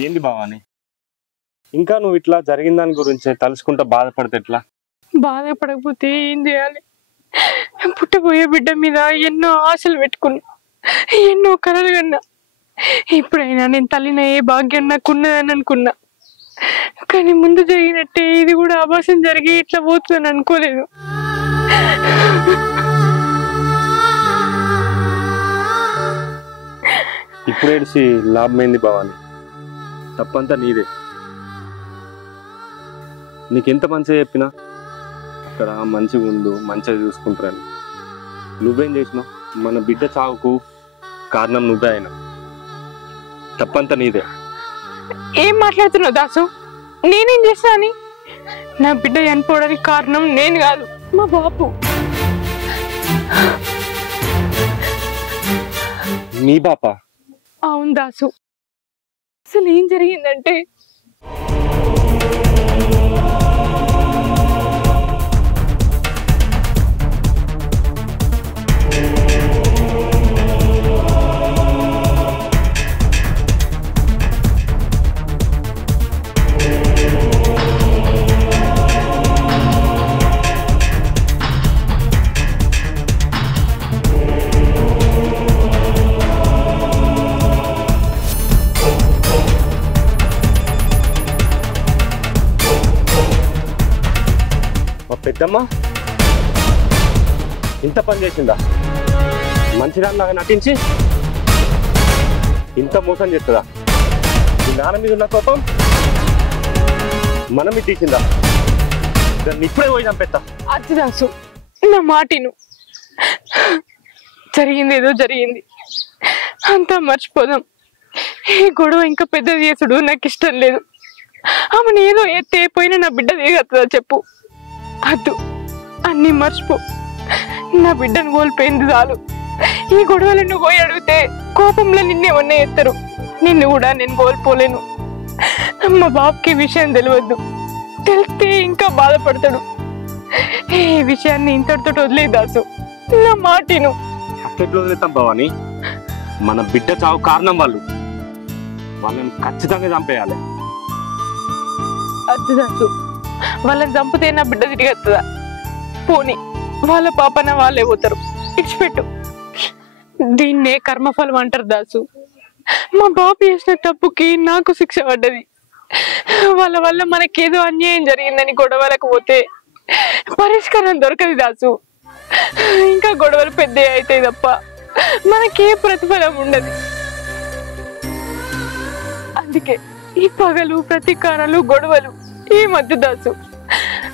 ఏంది భవాని, ఇంకా నువ్వు ఇట్లా జరిగిన దాని గురించి తలుసుకుంటా బాధపడితే ఎట్లా? బాధపడకపోతే ఏం చేయాలి? పుట్టబోయే బిడ్డ మీద ఎన్నో ఆశలు పెట్టుకున్నా, ఎన్నో కలలు కన్నా. ఇప్పుడైనా నేను తల్లినయ్యే భాగ్యం నాకున్నదని అనుకున్నా. కానీ ముందు జరిగినట్టే ఇది కూడా ఆభాసం జరిగి ఇట్లా పోతుందని అనుకోలేదు. ఇప్పుడు ఏడిసి లాభమైంది భవాని, తప్పంతా నీదే. నీకెంత మంచిగా చెప్పినా అక్కడ మంచిగా ఉండు, మంచిగా చూసుకుంటారని. నువ్వేం చేసినావు? మన బిడ్డ చావుకు కారణం నువ్వే అయినా. తప్పంతా నీదే. ఏం మాట్లాడుతున్నావు దాసు? నేనేం చేస్తా అని? నా బిడ్డ చనిపోవడానికి కారణం నేను కాదు, మా బాపు. నీ బాప? అవును దాసు. అసలు ఏం జరిగిందంటే పెద్దమ్మ ఇంత పని చేసిందా? మంచిదానిలాగా నటించి ఇంత మోసం చేస్తుందా? ఈ నాన్న మీద ఉన్న కోపం మనం మీద తీసిందా? దాన్ని ఇప్పుడే పోయి చంపేస్తా. అది దాసు, నా మాటిను. జరిగింది ఏదో జరిగింది, అంతా మర్చిపోదాం. ఈ గొడవ ఇంకా పెద్దది చేసుడు నాకు ఇష్టం లేదు. ఆమెను ఏదో ఎత్తే పోయినా నా బిడ్డ దిగతుందా చెప్పు? అద్దు, అన్నీ మర్చిపో. నా బిడ్డను కోల్పోయింది చాలు. ఈ గొడవలు నువ్వు పోయి అడిగితే కోపంలో నిన్నేమన్నా ఎత్తారు. నిన్ను కూడా నేను కోల్పోలేను. మా బాబుకి విషయం తెలియద్దు, తెలిస్తే ఇంకా బాధపడతాడు. ఈ విషయాన్ని ఇంతటితో వదిలే దాసు, నా మాటిను. అట్లెట్లు వదిలేస్తాం భవాని? మన బిడ్డ చావు కారణం వాళ్ళని ఖచ్చితంగా చంపేయాలి. అద్దు దాసు, వాళ్ళని చంపితే నా బిడ్డ తిరిగేస్తుందా? పోనీ వాళ్ళ పాపన వాళ్ళే పోతారు, ఇచ్చిపెట్టు. దీన్నే కర్మఫలం అంటారు దాసు. మా బాబు చేసిన తప్పుకి నాకు శిక్ష పడ్డది. వాళ్ళ వల్ల మనకేదో అన్యాయం జరిగిందని గొడవలకు పోతే పరిష్కారం దొరకదు దాసు. ఇంకా గొడవలు పెద్ద అవుతాయి తప్ప మనకే ప్రతిఫలం ఉండదు. అందుకే ఈ పగలు, ప్రతీకారాలు, గొడవలు ఈ మధ్య దాసు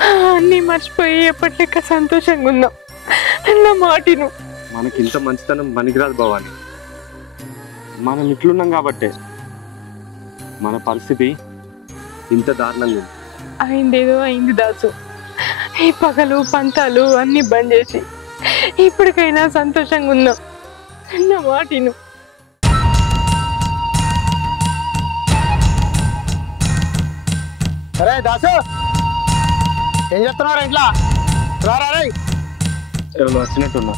అన్నీ మర్చిపోయి ఎప్పటిలెక్క సంతోషంగా ఉందాం. నా మాటిను. మనకి ఇంత మంచితనం పనికిరాదు భవాని. మనం ఇట్లున్నాం కాబట్టే మన పరిస్థితి ఇంత దారుణంగా ఉంది. అయిందేదో అయింది దాసు. ఈ పగలు, పంతాలు అన్ని బంద్ చేసి ఇప్పటికైనా సంతోషంగా ఉందాం. నా మాటిను. అరే దాసు, ఏం చేస్తున్నారా ఇంట్లో? రారా రే. ఎవరు వచ్చినట్టున్నా?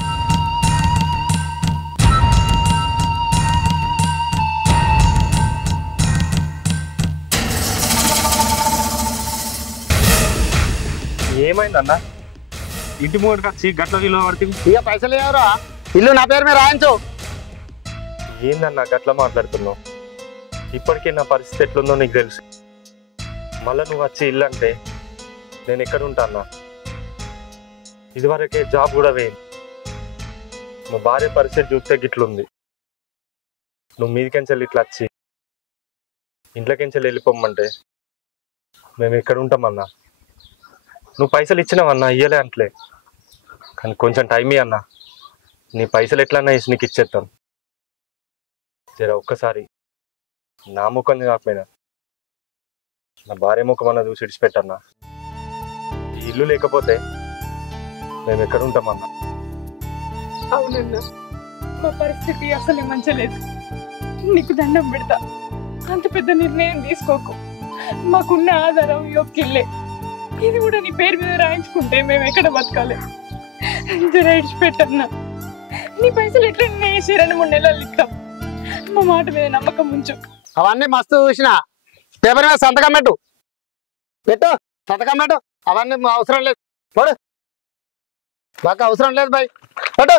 ఏమైందన్నా? ఇంటి మూడు వచ్చి గట్ల వీలు పడుతుంది. ఇక పైసలు ఎవరు? ఇల్లు నా పేరు మీద రాయించు. ఏందన్నా గట్ల మాట్లాడుతున్నావు? ఇప్పటికే నా పరిస్థితి ఎట్లుందో నీకు తెలుసు. మళ్ళీ నువ్వు వచ్చి ఇల్లు అంటే నేను ఎక్కడ ఉంటానా? ఇదివరకే జాబ్ కూడా వేయండి. మా భార్య పరిస్థితి చూస్తే గిట్లుంది. నువ్వు మీదికెంచెల్లి ఇట్లా వచ్చి ఇంట్లోకెంచెల్లి వెళ్ళిపోమ్మంటే మేము ఎక్కడ ఉంటామన్నా? నువ్వు పైసలు ఇచ్చినావన్నా, ఇయ్యలే అంటలే. కానీ కొంచెం టైం ఇయ్యన్నా, నీ పైసలు ఎట్లన్నా వేసి నీకు ఇచ్చేస్తాను. జర ఒక్కసారి నా ముఖం కాకపోయినా నా భార్య ముఖం అన్న చూసి ఇడిచిపెట్టన్నా. ఈ ఇల్లు లేకపోతే మేము ఎక్కడ ఉంటామన్నా? అవునన్నా, మా పరిస్థితి అసలే మంచలేదు. నీకు దండం పెడతా, అంత పెద్ద నిర్ణయం తీసుకోకు. మాకున్న ఆధారం యొక్కిల్లే. ఇది కూడా నీ పేరు మీద రాయించుకుంటే మేము ఎక్కడ బతకాలి? జర ఇడిచిపెట్టన్నా. నీ పైసలు ఎట్లా వేసి 2-3 నెలలు ఇస్తాం. మా మాట మీద నమ్మకం ఉంచు. అవన్నీ మస్తు చూసిన, పేపర్ మీద సంతకం పెట్టు సంతకం పెట్టు. అవన్నీ అవసరం లేదు, పడు. మాకు అవసరం లేదు బాయ్, పెట్టు.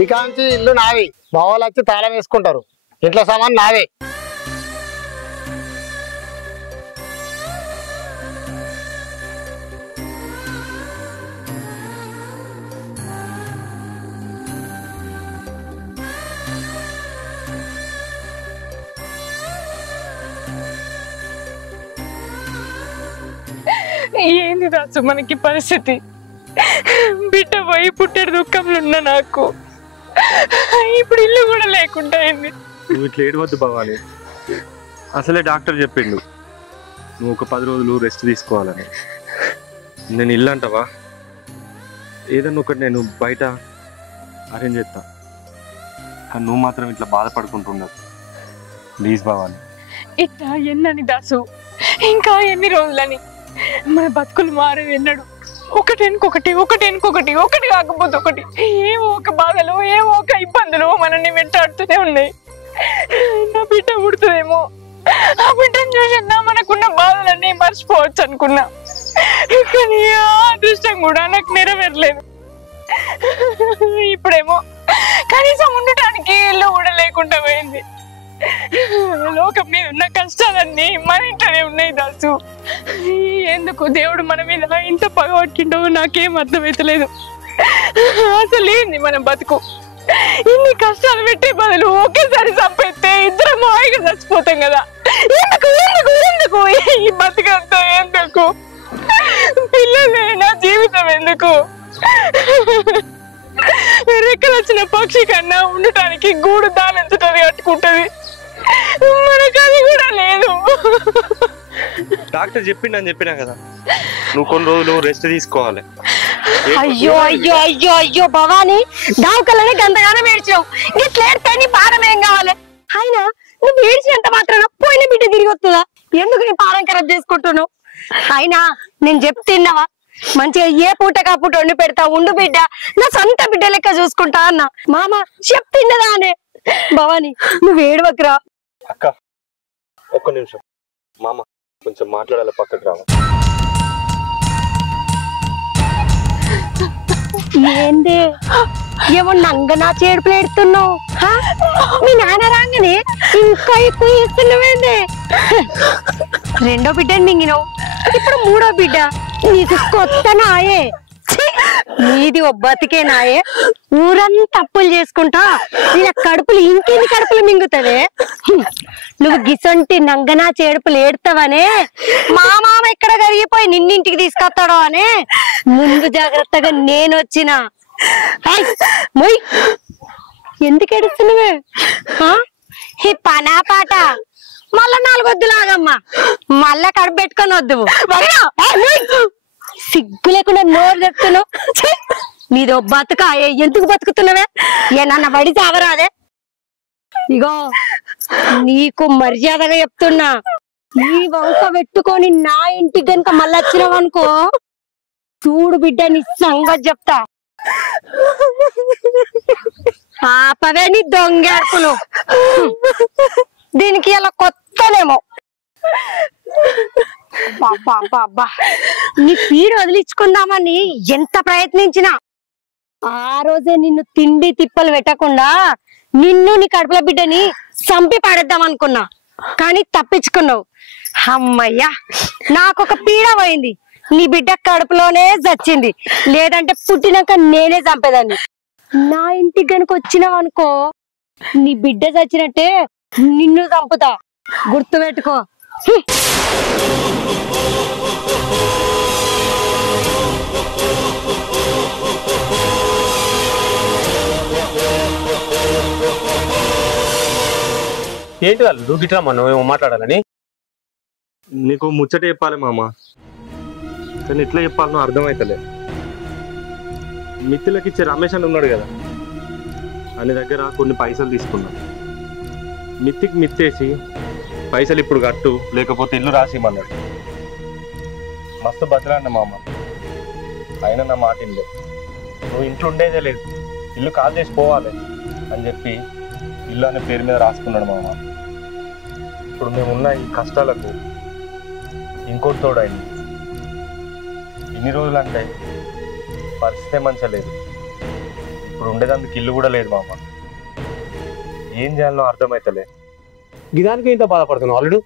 ఈ కాంచి ఇల్లు నావి, మా వాళ్ళు వచ్చి తాళం వేసుకుంటారు. ఇంట్లో సామాన్ నావే. ఏంది దాసు మనకి పరిస్థితి? బిడ్డ పోయి పుట్టెడు దుఃఖంలో ఉన్నా నాకు. ఇప్పుడు ఇల్లు కూడా లేకుండా అయింది. నువ్వు ఇట్లా ఏడవద్దు భవాని. అసలే డాక్టర్ చెప్పిండు నువ్వు ఒక 10 రోజులు రెస్ట్ తీసుకోవాలని. నేను ఇల్లు అంటావా? ఏదన్నా ఒకటి నేను బయట అరేంజ్ చేస్తా, కానీ నువ్వు మాత్రం ఇట్లా బాధపడుకుంటున్నావు. ప్లీజ్ భవాని. ఇట్లా ఎన్నని దాసు, ఇంకా ఎన్ని రోజులని? మన బతుకులు మారేవి ఎన్నడు? ఒకటెనుకొకటి ఒకటి కాకపోతే ఒకటి, ఏవో ఒక బాధలు, ఏవో ఒక ఇబ్బందులు మనల్ని వెంటాడుతూనే ఉన్నాయి. నా బిడ్డ పుడుతుందేమో, ఆ బిడ్డను చూసినా మనకున్న బాధలన్నీ మర్చిపోవచ్చు అనుకున్నా, కానీ ఆ అదృష్టం కూడా నాకు నెరవేరలేదు. ఇప్పుడేమో కనీసం ఉండటానికి ఇల్లు కూడా లేకుండా పోయింది. లోకం మీద ఉన్న కష్టాలన్నీ మన ఇంట్లోనే ఉన్నాయి దాసు. ఎందుకు దేవుడు మన మీద ఇంత పగబట్టిండో నాకేం అర్థమైతలేదు. అసలు ఏంది మన బతుకు? ఇన్ని కష్టాలు పెట్టే బదులు ఒకేసారి చంపేస్తే ఇద్దరం హాయిగా చచ్చిపోతాం కదా. ఎందుకు ఎందుకు ఎందుకు ఈ బతుకంతా? ఎందుకు పిల్లలే నా జీవితం? ఎందుకు? రెక్కలు వచ్చిన పక్షి కన్నా ఉండటానికి గూడు దానంతటది కట్టుకుంటది, మనకు అది కూడా లేదు. డాక్టర్ చెప్పిండని చెప్పినా కదా, నువ్వు కొన్ని రోజులు రెస్ట్ తీసుకోవాలి. అయ్యో అయ్యో అయ్యో అయ్యో భవాని, దావకల్లోనే గంతగానం ఏడ్చావు. ఇట్లా ఏడితే నీ పానం ఏం కావాలి? అయినా నువ్వు ఏడ్చినంత మాత్రాన పోయిన బిడ్డ తిరిగి వస్తుందా? ఎందుకు నీ పానం ఖరాబ్ చేసుకుంటున్నావు? అయినా నేను చెప్తున్నావా, మంచిగా ఏ పూటకా పూట వండి పెడతా, ఉండు బిడ్డ, నా సొంత బిడ్డ లెక్క చూసుకుంటా అన్న. మామ చెప్తున్నదా అనే. భవాని నువ్వు ఏడవకురా. అక్క ఒక్క నిమిషం, మామ కొంచెం మాట్లాడాలి, పక్కకు రావాలి. ఏంది ఏమో నంగనా చేడుపులు ఎడుతున్నావు? మీ నాన్న రాగానే ఇంకా ఎక్కువ చేస్తున్నావేంది? రెండో బిడ్డని మింగినావు, ఇప్పుడు మూడో బిడ్డ. నీకు కొత్త నాయే, నీది బతికే నాయే. ఊరంతా అప్పులు చేసుకుంటా ఇలా కడుపులు ఇంకెన్ని కడుపులు మింగుతావే? నువ్వు గిసొంటి నంగనా చేడుపులు ఏడుతావనే మా మామ ఇక్కడ కరిగిపోయి నిన్నింటికి తీసుకొస్తాడో అనే ముందు జాగ్రత్తగా నేను వచ్చిన. ఎందుకు ఏడుస్తున్నావే? ఈ పనా పాట మళ్ళా 4 వద్దులాగమ్మా, మళ్ళా కడుపు పెట్టుకొని వద్దు. సిగ్గు లేకుండా నోరు చెప్తున్నావు. నీదో బతుక, ఎందుకు బతుకుతున్నావే? ఏనన్నా పడి చావరాదే? ఇగో నీకు మర్యాదగా చెప్తున్నా, ఈ వంక పెట్టుకొని నా ఇంటికి గనుక మళ్ళీ వచ్చినావు అనుకో, చూడు బిడ్డ నీ సంగతి చెప్తా. ఆపవే నీ దొంగేర్పులు. దీనికి ఇలా కొత్తలేమో. బాబా నీ పీడ వదిలించుకుందామని ఎంత ప్రయత్నించినా ఆ రోజే నిన్ను తిండి తిప్పలు పెట్టకుండా నిన్ను నీ కడుపుల బిడ్డని చంపి పడేద్దాం అనుకున్నా, కానీ తప్పించుకున్నావు. అమ్మయ్యా, నాకొక పీడ పోయింది. నీ బిడ్డ కడుపులోనే చచ్చింది, లేదంటే పుట్టినాక నేనే చంపేదాన్ని. నా ఇంటికి గనుక వచ్చినావు అనుకో, నీ బిడ్డ చచ్చినట్టే నిన్ను చంపుతా, గుర్తుపెట్టుకో. ఏంటి వాళ్ళు దూకిట్రా మనం మాట్లాడాలని? నీకు ముచ్చట చెప్పాలి మామ, కానీ ఎట్లా చెప్పాలనో అర్థమైతలే. మిత్తులకి ఇచ్చే రమేష్ అని ఉన్నాడు కదా, అని దగ్గర కొన్ని పైసలు తీసుకున్నా. మిత్తికి మిత్తేసి పైసలు ఇప్పుడు కట్టు లేకపోతే ఇల్లు రాసిమన్నాడు. మస్తు బతిలాడిన మామ. అయినా నా మాట ఇల్లే. నువ్వు ఇంట్లో ఉండేదే లేదు, ఇల్లు కాల్ చేసి పోవాలి అని చెప్పి ఇల్లు అనే పేరు మీద రాసుకున్నాడు మామ. ఇప్పుడు మేమున్న ఈ కష్టాలకు ఇంకోటి తోడైంది. ఇన్ని రోజులు అంటే పరిస్థితే మంచిగా లేదు. ఇప్పుడు ఉండేదానికి ఇల్లు కూడా లేదు మామ. ఏం చేయాలో అర్థమైతలే. గిదానికి ఇంత బాధపడుతున్నావు అల్లుడు?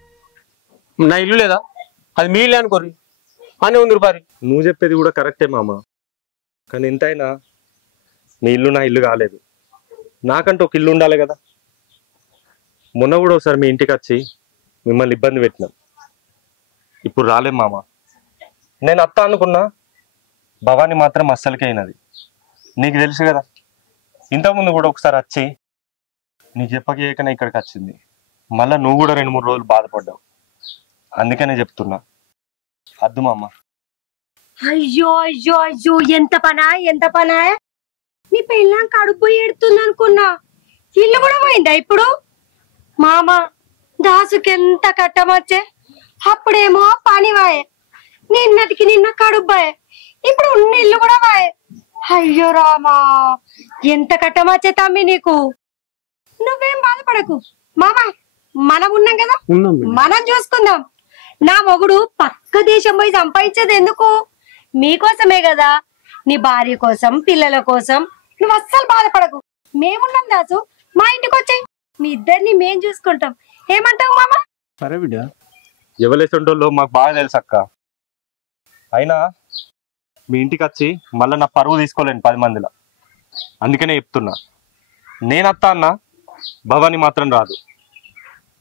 నా ఇల్లు లేదా? అది మీ ఇల్లు అనుకోరు అని ఉంది రూపాయి. నువ్వు చెప్పేది కూడా కరెక్టే మామ, కానీ ఎంతైనా నీ ఇల్లు నా ఇల్లు కాలేదు. నాకంటూ ఒక ఇల్లు ఉండాలి కదా. మొన్న కూడా ఒకసారి మీ ఇంటికి వచ్చి మిమ్మల్ని ఇబ్బంది పెట్టినాం. ఇప్పుడు రాలేం మామ. నేను అత్త అనుకున్నా, భవాని మాత్రం అస్సలకే అయినది. నీకు తెలుసు కదా, ఇంతకుముందు కూడా ఒకసారి వచ్చి నీకు చెప్పకేకనే ఇక్కడికి వచ్చింది. మళ్ళీ నువ్వు కూడా 2-3 రోజులు బాధపడ్డావు. అందుకనే చెప్తున్నా, అద్దు మామ. అయ్యో అయ్యో అయ్యో, ఎంత పనా నీ పెళ్ళాం కడుపు పోయి ఎడుతుంది అనుకున్నా. ఇల్లు కూడా పోయిందా ఇప్పుడు? మామ దాసుకి ఎంత కట్టమొచ్చే. అప్పుడేమో పని వాయే, నిన్నటికి నిన్న కడుబ్బాయే, ఇప్పుడు ఉన్న ఇల్లు కూడా వాయే. అయ్యో రామా, ఎంత కట్టమొచ్చే తమ్మి నీకు. నువ్వేం బాధపడకు మామ, మనం ఉన్నాం కదా, మనం చూసుకుందాం. నా మొగుడు పక్క దేశం పోయి సంపాదించేది ఎందుకు? మీకోసమే కదా, నీ భార్య కోసం, పిల్లల కోసం. నువ్వు అస్సలు బాధపడకు, మేమున్నాం దాసు. మా ఇంటికి వచ్చాయి, మీ ఇద్దరిని మేం చూసుకుంటాం. ఏమంటావు మామ? సరే బిడ్డ. ఎవలేసంటోళ్ళు మాకు బాగా తెలుసు అక్క. అయినా మీ ఇంటికి వచ్చి మళ్ళీ నా పరువు తీసుకోలేను 10 మందిలో. అందుకనే చెప్తున్నా, నేను అత్త అన్నా, భవాని మాత్రం రాదు.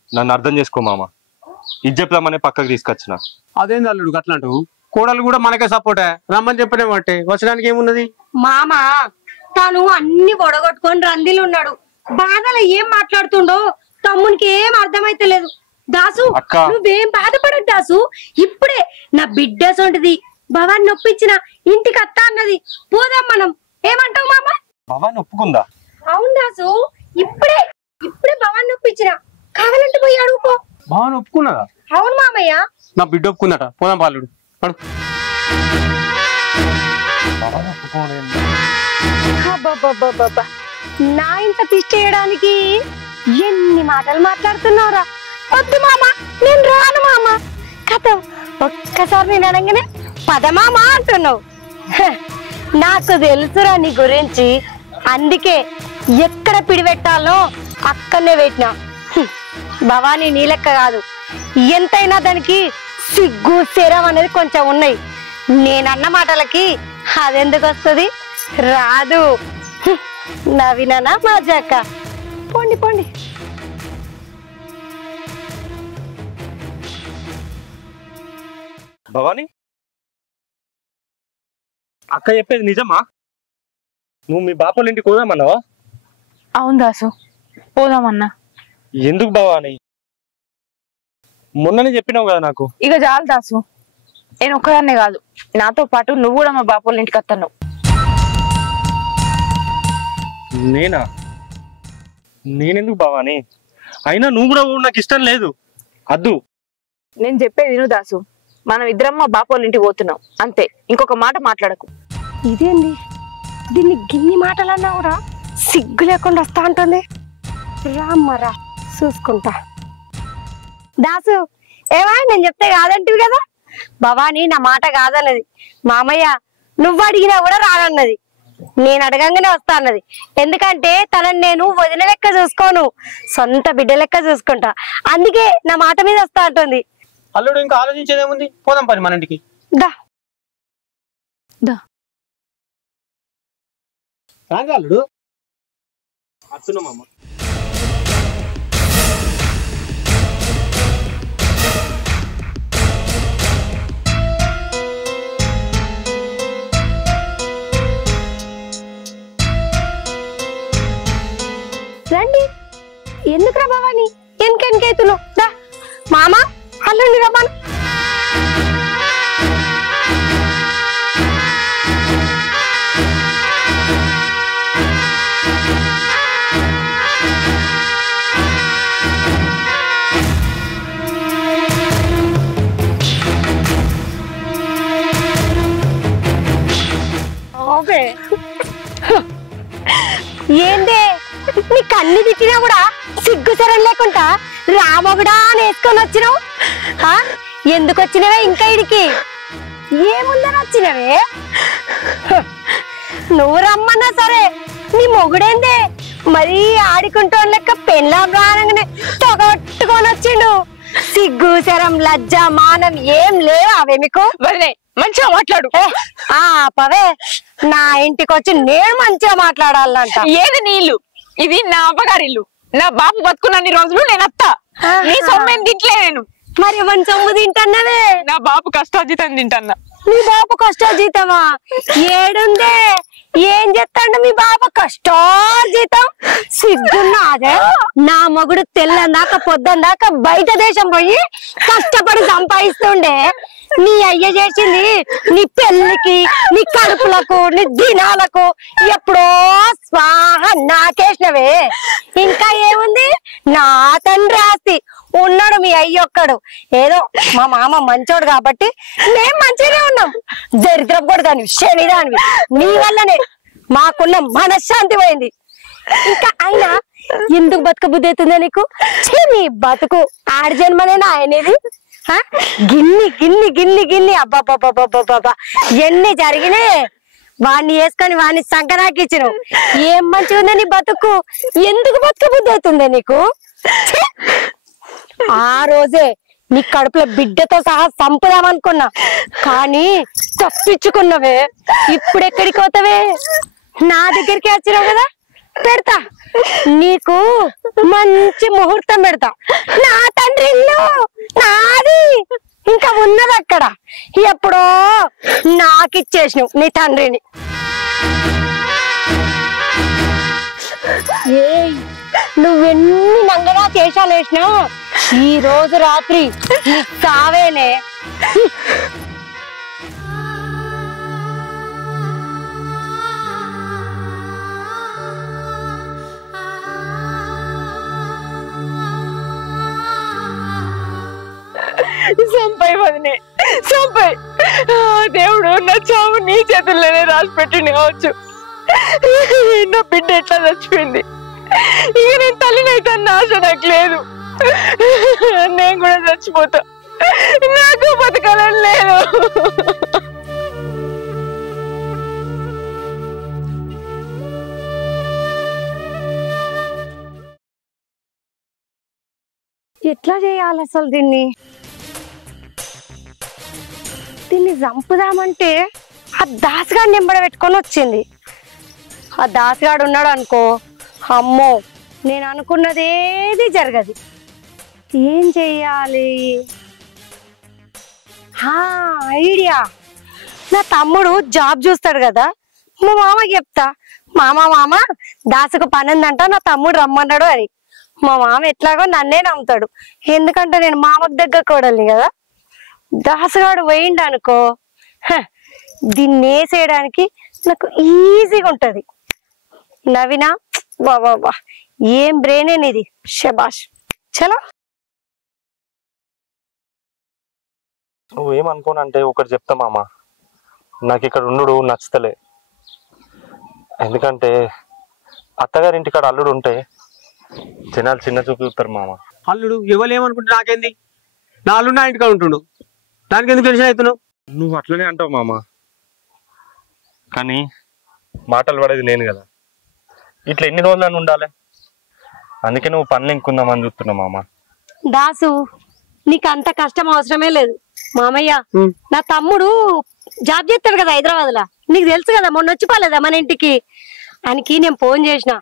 నన్ను అర్థం చేసుకో మామ. ఇది చెప్దామనే పక్కకు తీసుకొచ్చిన. అదేంది అల్లుడు అట్లా అంటావు? కోడలు కూడా మనకే సపోర్టే, రమ్మని చెప్పనేమంటే వచ్చడానికి ఏమున్నది? మామ తను అన్ని ఒడగొట్టుకొని రందిలు ఉన్నాడు. బాధలో ఏం మాట్లాడుతుండో తమ్మునికి ఏం అర్థమైతలేదు. దాసు నువ్వేం బాధపడదు దాసు. ఇప్పుడే నా బిడ్డ సొంటిది భవాన్ని నొప్పించిన ఇంటికి అత్త అన్నది. పోదాం మనం. ఏమంటావు మామ? భవాని ఒప్పుకుందా? అవును దాసు, ఇప్పుడే భవాన్ని నొప్పించిన. కావాలంటే పోయి అడుగుపో. భవాని ఒప్పుకున్నదా? అవును మామయ్య, నా బిడ్డ ఒప్పుకుందట. పోదాం పాలుడు. నా ఇంత పిచ్చేయడానికి ఎన్ని మాటలు మాట్లాడుతున్నావురా. వద్దు మామ, నేను రాను మామ. కథ ఒక్కసారి నేను అనగానే పదమామా అంటున్నావు. నాకు తెలుసురా నీ గురించి, అందుకే ఎక్కడ పిడిపెట్టాలో అక్కడనే పెట్టినా. భవానీ నీ లెక్క కాదు, ఎంతైనా దానికి సిగ్గు శరం అనేది కొంచెం ఉన్నాయి. నేనన్న మాటలకి అదెందుకు వస్తుంది? రాదు. నవీనా మాజాక. పోండి పోండి. భవాని, అక్క చెప్పేది నిజమా? నువ్వు మీ బాపల ఇంటికి పోదామన్నావా? అవును దాసు, పోదామన్నా. ఎందుకు భవాని? మొన్ననే చెప్పినావు కదా నాకు. ఇక చాలు దాసు, నేను ఒక్కదాన్నే కాదు, నాతో పాటు నువ్వు కూడా మా బాపోళ్ళ ఇంటికి వస్తాను. నేనెందుకు భవాని? అయినా నువ్వు కూడా నాకు ఇష్టం లేదు. అద్దు. నేను చెప్పేది విను దాసు, మనం ఇద్దరం మా బాపోళ్ళ ఇంటికి పోతున్నాం అంతే, ఇంకొక మాట మాట్లాడకు. ఇదేంది దీన్ని గిన్ని మాటలు అన్నావురా? సిగ్గు లేకుండా వస్తా అంటుంది. రామ్మరా చూసుకుంటా. దాసు ఏమా, నేను చెప్తే కాదంటివి కదా. భవాని నా మాట కాదన్నది. మామయ్య నువ్వు అడిగినా కూడా రానన్నది. నేను అడగంగానే వస్తా అన్నది. ఎందుకంటే తనని నేను వదిన లెక్క చూసుకోను, సొంత బిడ్డ లెక్క చూసుకుంటా. అందుకే నా మాట మీద వస్తా అంటుంది. అల్లుడు ఇంకా ఆలోచించేదేముంది? పోదాం పని మన ఇంటికి. దా అల్లుడు వస్తున్నామమ్మ. రండి. ఎందుకురా భవాని ఎనకెనకైతున్నావు? దా మామ, అల్లుండి రమ్మను. నీకు అన్ని తిట్టినా కూడా సిగ్గు సరం లేకుండా రామగుడా నేసుకొని వచ్చినావు. ఎందుకు వచ్చినవే ఇంకా ఇడికి? ఏముందని వచ్చినవే? నువ్వు రమ్మన్నా సరే నీ మొగుడేందే మరీ ఆడుకుంటోని లెక్క పెళ్ళాం రానగానే తొగట్టుకొని వచ్చిండు. సిగ్గు శరం లజ్జ మానం ఏం లేవా అవే మీకు? వదిలే, మంచిగా మాట్లాడు. పవే, నా ఇంటికి వచ్చి నేను మంచిగా మాట్లాడాలంట. ఏది నీ ఇల్లు? ఇది నా అవ్వగారి ఇల్లు. నా బాబు బతుకున్నన్ని రోజులు నేను అత్త. నీ సొమ్మేం తింటలే నేను. మరి ఎవరి సొమ్ము తింటున్నవే? నా బాబు కష్టార్జితం తింటన్నా. మీ బాబు కష్టార్జితమా? ఏడుందే? ఏం చెప్తాండు మీ బాబు కష్టార్జితం? సిగ్గున్నాదే? నా మొగుడు తెల్లందాకా పొద్దుందాకా బయట దేశం పోయి కష్టపడి సంపాదిస్తుండే. నీ అయ్య చేసింది నీ పెళ్లికి, నీ కడుపులకు, నీ దినాలకు ఎప్పుడో స్వాహ నాకేసినవే. ఇంకా ఏముంది? నా తండ్రి ఆస్తి ఉన్నాడు మీ అయ్యొక్కడు. ఏదో మా మామ మంచోడు కాబట్టి మేం మంచిగానే ఉన్నాం. దరిద్రం కూడా దానివి, శనిదానివి. నీ వల్లనే మాకున్న మనశ్శాంతి పోయింది. ఇంకా అయినా ఎందుకు బతుక బుద్ధి అవుతుందా నీకు? నీ బతుకు ఆడి జన్మనేనా ఆయనది? గిన్ని గిన్ని గిన్ని గిన్ని అబ్బాబ్బాబ్బాబ్బా ఎన్ని జరిగినాయి. వాడిని వేసుకొని వాడిని సంకనాకిచ్చిను. ఏం మంచిగా ఉందా నీ బతుకు? ఎందుకు బతుక బుద్ధి అవుతుందా నీకు? ఆ రోజే నీ కడుపులో బిడ్డతో సహా సంపుదామనుకున్నా, కానీ తప్పించుకున్నవే. ఇప్పుడు ఎక్కడికి పోతావే? నా దగ్గరికి వచ్చినావు కదా, పెడతా నీకు మంచి ముహూర్తం పెడతా. నా తండ్రి ఇల్లు నాది ఇంకా ఉన్నది అక్కడ. ఎప్పుడో నాకిచ్చేసినావు నీ తండ్రిని. నువ్వెన్ని నంగగా చేశాలు వేసినావు, ఈ రోజు రాత్రి నీ సావేనే. సంపై వదినే, సంపై. దేవుడు నా చావు నీ చేతుల్లోనే రాసి పెట్టింది కావచ్చు. నా బిడ్డ ఎట్లా చచ్చిపోయింది. ఇక నేను తల్లినైతే ఆశ నాకు లేదు. నేను కూడా చచ్చిపోతా. నాకు బతకాలని లేదు. ఎట్లా చేయాలి అసలు దీన్ని? చంపుదామంటే ఆ దాసగాడు నెంబడ పెట్టుకొని వచ్చింది. ఆ దాసగాడు ఉన్నాడు అనుకో, అమ్మో నేను అనుకున్నదేది జరగదు. ఏం చెయ్యాలి? ఐడియా. నా తమ్ముడు జాబ్ చూస్తాడు కదా, మా మామకి చెప్తా, మామ దాసుకు పని ఉందంట, నా తమ్ముడు రమ్మన్నాడు అని. మా మామ ఎట్లాగో నన్నే నమ్ముతాడు, ఎందుకంటే నేను మామకు దగ్గర కోడల్ని కదా. దాసగాడు పోయిండు అనుకో, దీన్ని వేసేయడానికి నాకు ఈజీగా ఉంటది. నవీనా, బాబా ఏం బ్రెయిన్ ఇది, శబాష్. చలో. నువ్వేమనుకోనంటే ఒకటి చెప్తా మామ, నాకు ఇక్కడ ఉండు నచ్చుతలే. ఎందుకంటే అత్తగారింటికాడ అల్లుడు ఉంటే జనాలు చిన్న చూపు చూస్తారు మామ. అల్లుడు ఎవరు ఏమనుకుంటే నాకేంది? నా అల్లుడు నా ఇంటికాడ ఉంటుండు, దానికి ఎందుకు టెన్షన్ అవుతున్నావు? నువ్వు అట్లనే అంటావు మామ, కానీ మాటలు పడేది నేను కదా. ఇట్లా ఎన్ని రోజులని ఉండాలి? అందుకే నువ్వు పనులు ఇంకుందామని చూస్తున్నావు మామ. దాసు, నీకు అంత కష్టం అవసరమే లేదు మామయ్య. నా తమ్ముడు జాబ్ చేస్తాడు కదా హైదరాబాద్ లా, నీకు తెలుసు కదా, మొన్న వచ్చి పోలేదా మన ఇంటికి. ఆయనకి నేను ఫోన్ చేసిన,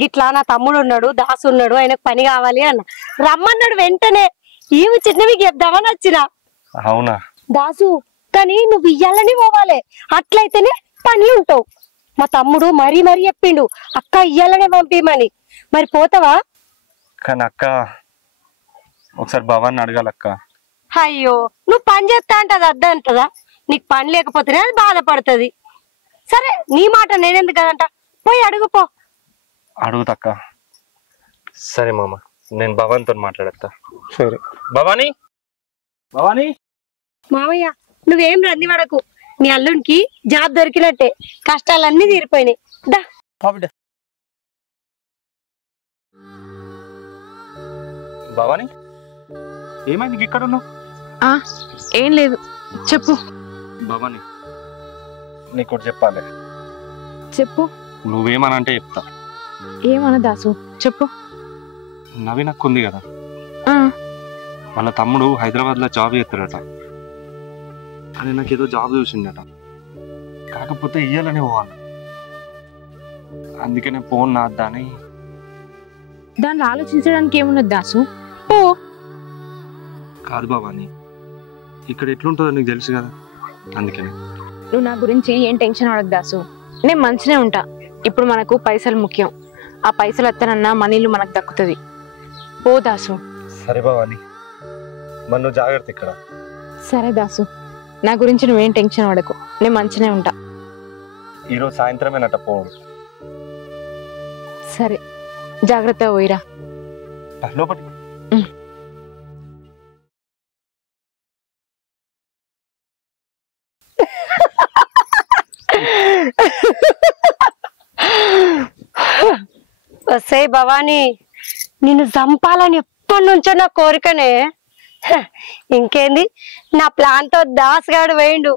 గిట్లా నా తమ్ముడు ఉన్నాడు, దాసు ఉన్నాడు, ఆయనకు పని కావాలి అన్న. రమ్మన్నాడు వెంటనే. ఏమి చిన్న మీకు చెప్దామని వచ్చిన. అవునా దాసు, కానీ నువ్వు ఇయ్యాలని పోవాలి, అట్లయితేనే పని ఉంటావు. మా తమ్ముడు మరీ చెప్పిండు, అక్క ఇయ్యాలనే పంపిమని. మరి పోతావా? కానీ అక్క, ఒకసారి భవాన్ని అడగాలక్క. అయ్యో, నువ్వు పని చేస్తా అంటది అద్దంటదా? నీకు పని లేకపోతేనే అది బాధపడుతుంది. సరే, నీ మాట నేనెందుకు కదంట, పోయి అడుగుపో. అడుగుతక్క. సరే మామ, నేను భవాన్తో మాట్లాడతా. సరే. భవానీ, మామయ్య నువ్వేం రంది పడకు, మీ అల్లుడికి జాబ్ దొరికినట్టే, కష్టాలన్నీ తీరిపోయినాయి. దా. భవాని ఏమైంది ఇక్కడ ఉన్నావు? ఏం లేదు, చెప్పు. భవాని నీకు ఒకటి చెప్పాలి. చెప్పు. నువ్వేమనంటే చెప్తా. ఏమన్నా దాసు, చెప్పు. నవీన్ అక్క ఉంది కదా, వాళ్ళ తమ్ముడు హైదరాబాద్ లో జాబ్ చేస్తాడట. అని నాకు ఏదో జాబ్ చూసిండట, కాకపోతే ఇయ్యాలనే పోవాలి. అందుకనే ఫోన్ నాద్దా అని. దాన్ని ఆలోచించడానికి ఏమున్నది దాసు, ఓ. కాదు భవాని, ఇక్కడ ఎట్లుంటుందో నీకు తెలుసు కదా, అందుకని. నువ్వు నా గురించి ఏం టెన్షన్ పడకు దాసు, నేను మంచినే ఉంటా. ఇప్పుడు మనకు పైసలు ముఖ్యం, ఆ పైసలు వస్తానన్నా మనీలు మనకు దక్కుతుంది. పో దాసు. సరే భవాని, మరి నువ్వు జాగ్రత్త ఇక్కడ. సరే దాసు, నా గురించి నువ్వేం టెన్షన్ పడకు, నేను మంచినే ఉంటా. ఈరోజు సాయంత్రమేనట పోవడం. సరే, జాగ్రత్తగా పోయిరా. లోపలికి. వస్తే భవానీ, నిన్ను చంపాలని ఎప్పటి నుంచో నా కోరికనే. ఇంకేంది, నా ప్లాన్ తో దాసుగాడు వేయండు.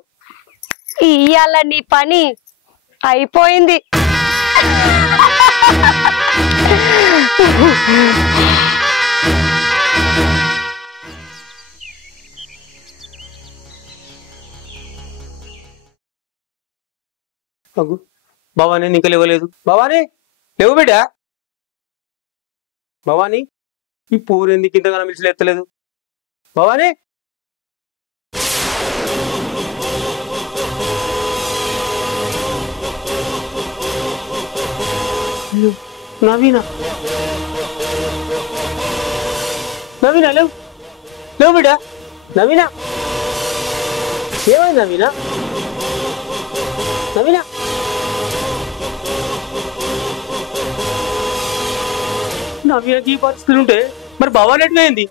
ఇయ్యాల నీ పని అయిపోయింది. భవానీ ఇంకా లేవలేదు. భవానీ లేవు బిడ్డ. భవానీ ఈ పూరు ఎందుకు ఇంతగానో మిలిసి ఎత్తలేదు? భవానీ నవీనా, నవీనా లేవు లేవు బిడ్డ. నవీనా ఏమైంది? నవీనా నవీనా నవీనకి ఈ పరిస్థితులు ఉంటే మరి భవానీ ఎట్లయింది?